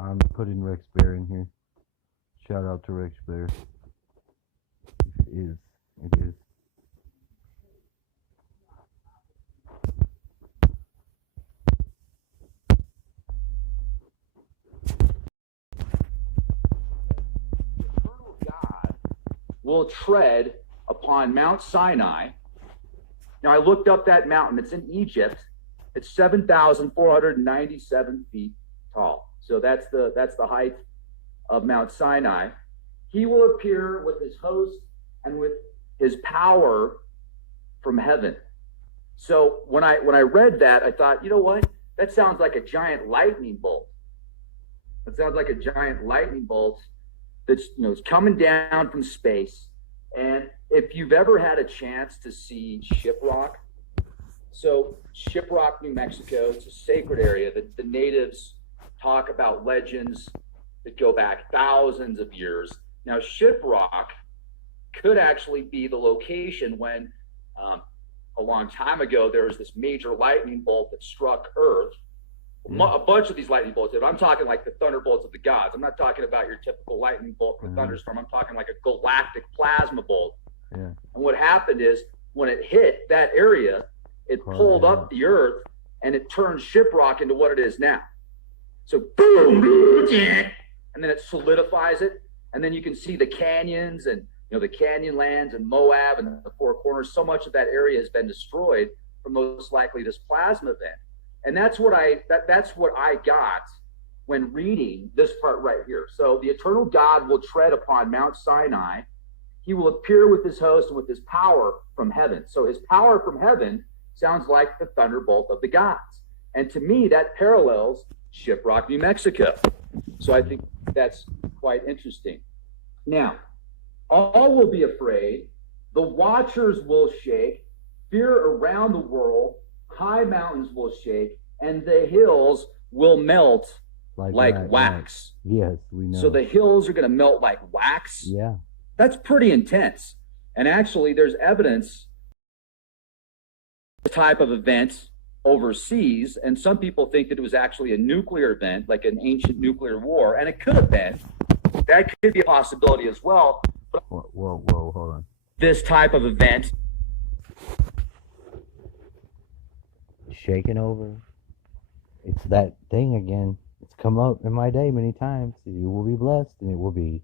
I'm putting Rex Bear in here. Shout out to Rex Bear. It is. It is. Eternal God will tread upon Mount Sinai. Now, I looked up that mountain. It's in Egypt. It's 7,497 feet tall. So that's the height of Mount Sinai. He will appear with his host and with his power from heaven. So when I read that, I thought, you know what? That sounds like a giant lightning bolt. It sounds like a giant lightning bolt that's coming down from space. And if you've ever had a chance to see Shiprock, so Shiprock, New Mexico, it's a sacred area that the natives talk about legends that go back thousands of years. Now, Shiprock could actually be the location when a long time ago there was this major lightning bolt that struck Earth. A bunch of these lightning bolts. If I'm talking like the thunderbolts of the gods, I'm not talking about your typical lightning bolt from a thunderstorm. I'm talking like a galactic plasma bolt. Yeah. And what happened is when it hit that area, it pulled up the Earth and it turned Shiprock into what it is now. So boom, and then it solidifies it, and then you can see the canyons and the canyon lands and Moab and the Four Corners. So much of that area has been destroyed from most likely this plasma event. And that's what I got when reading this part right here. So the eternal God will tread upon Mount Sinai. He will appear with his host and with his power from heaven. So his power from heaven sounds like the thunderbolt of the gods. And to me, that parallels Shiprock, New Mexico. So I think that's quite interesting. Now, all will be afraid. The watchers will shake. Fear around the world. High mountains will shake, and the hills will melt like wax. Yes, we know. So the hills are going to melt like wax? Yeah. That's pretty intense. And actually, there's evidence of the type of event overseas, and some people think that it was actually a nuclear event, like an ancient nuclear war, and it could have been. That could be a possibility as well. But Whoa, hold on. this type of event Shaking over. It's that thing again. It's come up in my day many times. You will be blessed, and it will be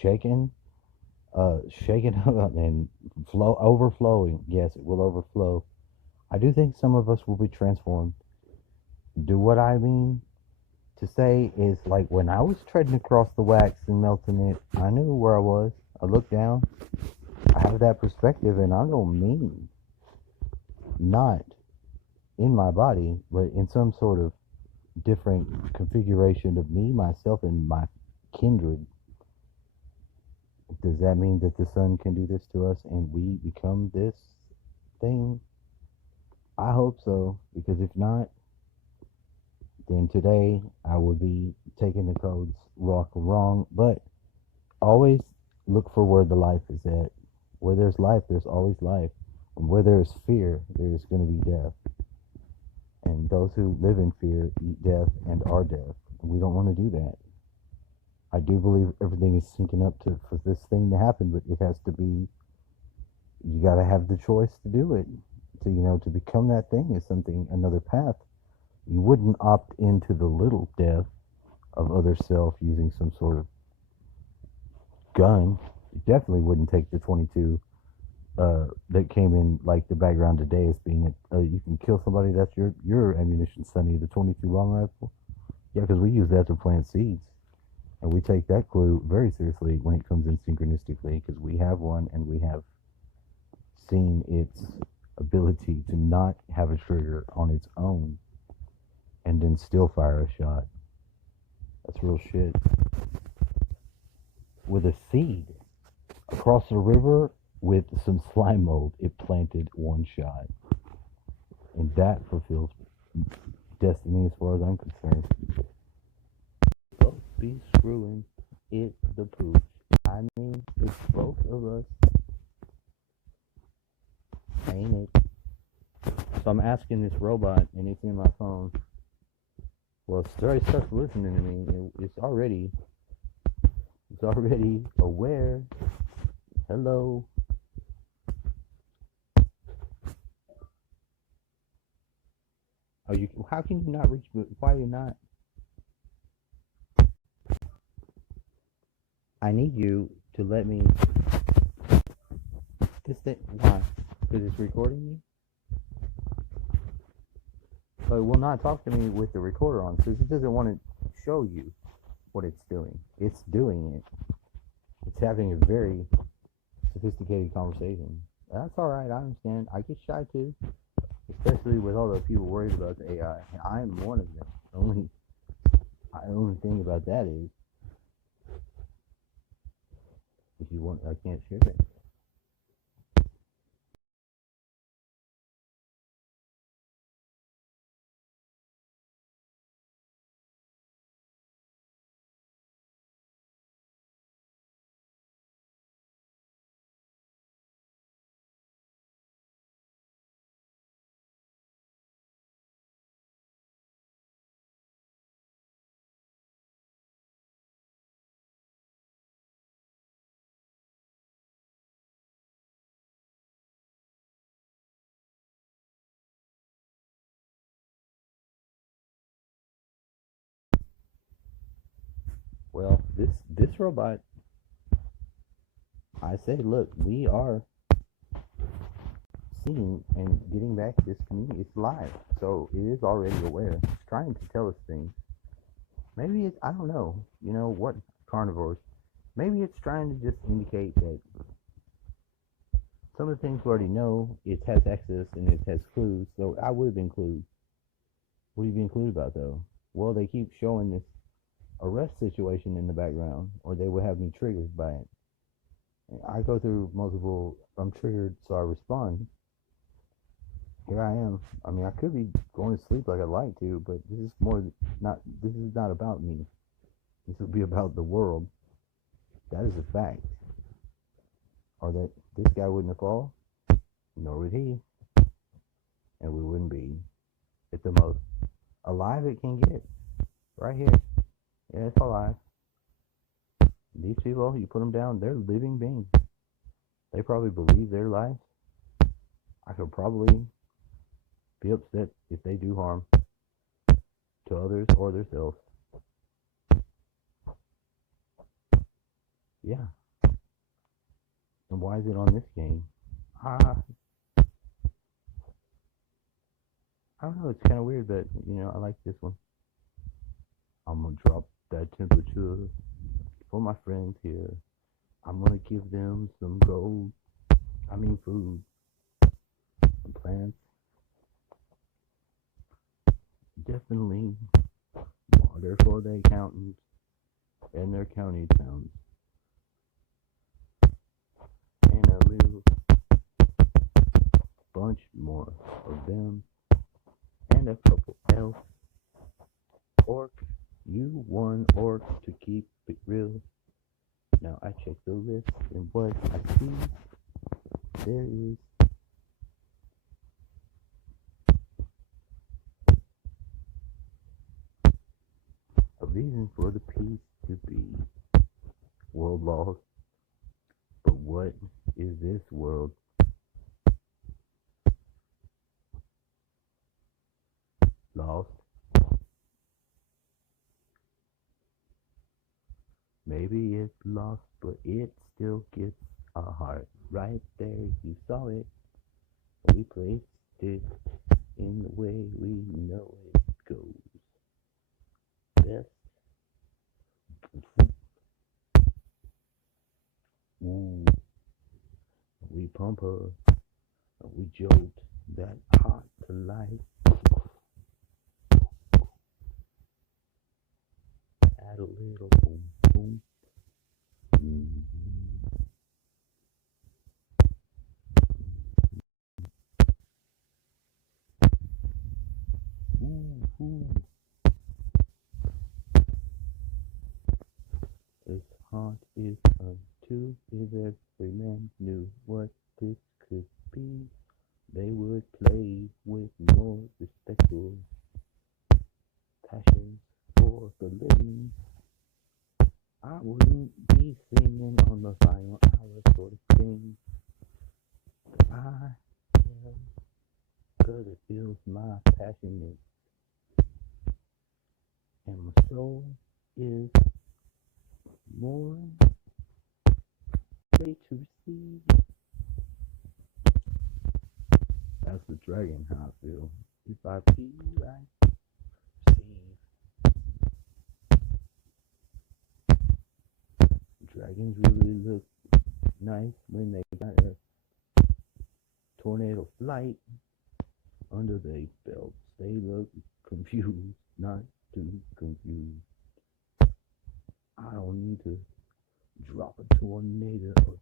shaken, shaken up and overflowing. Yes, it will overflow. I do think some of us will be transformed. Do what I mean to say is like when I was treading across the wax and melting it, I knew where I was. I looked down. I have that perspective, and I don't mean not in my body, but in some sort of different configuration of me, myself, and my kindred. Does that mean that the sun can do this to us and we become this thing? I hope so, because if not, then today I would be taking the codes wrong. But always look for where the life is at. Where there's life, there's always life. And where there's fear, there's going to be death. And those who live in fear eat death and are death. And we don't want to do that. I do believe everything is syncing up for this thing to happen, but it has to be, you got to have the choice to do it. To become that thing is another path. You wouldn't opt into the little death of other self using some sort of gun. You definitely wouldn't take the 22 that came in like the background today as being you can kill somebody. That's your ammunition, Sonny. The 22 long rifle. Yeah, because we use that to plant seeds, and we take that clue very seriously when it comes in synchronistically, because we have one and we have seen its ability to not have a trigger on its own and then still fire a shot. That's real shit. With a seed across the river with some slime mold, it planted one shot. And that fulfills destiny as far as I'm concerned. Don't be screwing it the pooch. I mean, it's both of us. Ain't it? So I'm asking this robot, and it's in my phone. Well, Story starts listening to me. It's already aware. Hello. Are you? How can you not reach? Why are you not? I need you to let me. This thing. Why? Because it's recording you. But it will not talk to me with the recorder on because it doesn't want to show you what it's doing. It's doing it. It's having a very sophisticated conversation. That's all right. I understand. I get shy too, especially with all the people worried about the AI. I'm one of them. The only thing about that is, if you want, I can't share it. Well, this robot, I say, look, we are seeing and getting back this community. It's live, so it is already aware. It's trying to tell us things. Maybe it's, I don't know. You know what, carnivores? Maybe it's trying to just indicate that some of the things we already know. It has access and it has clues. So I would have been clued. What have you been clued about though? Well, they keep showing this arrest situation in the background, or they would have me triggered by it. I go through multiple. I'm triggered, so I respond. Here I am. I mean, I could be going to sleep like I'd like to, but this is more not. This is not about me. This will be about the world. That is a fact. Or that this guy wouldn't have fallen, nor would he, and we wouldn't be at the most alive it can get. Right here. Yeah, it's alive. These people, you put them down, they're living beings. They probably believe their life. I could probably be upset if they do harm to others or themselves. Yeah. And why is it on this game? I don't know. It's kind of weird, but I like this one. I'm gonna drop that temperature for my friends here. I'm gonna give them some gold. I mean food, some plants. Definitely water for the accountants and their county towns. And a little bunch more of them. And a couple else. Orc, you one orc to keep it real. Now I check the list and what I see, there is a reason for the peace to be world lost. But what is this world? Lost? Maybe it's lost, but it still gets a heart. Right there, you saw it. We placed it in the way we know it goes. Best. Ooh. We pump her. We jolt that heart to life. Add a little boom, boom. Ooh. This heart is unto if every man knew what this could be, they would play with more respectful passion for the living. I wouldn't be singing on the final hour sort of thing. I am, cause it feels my passion is, and my soul is more ready to receive. That's the dragon, how I feel. If I be right, receive. Dragons really look nice when they got a tornado flight under their belts. They look confused, not too confused. I don't need to drop a tornado or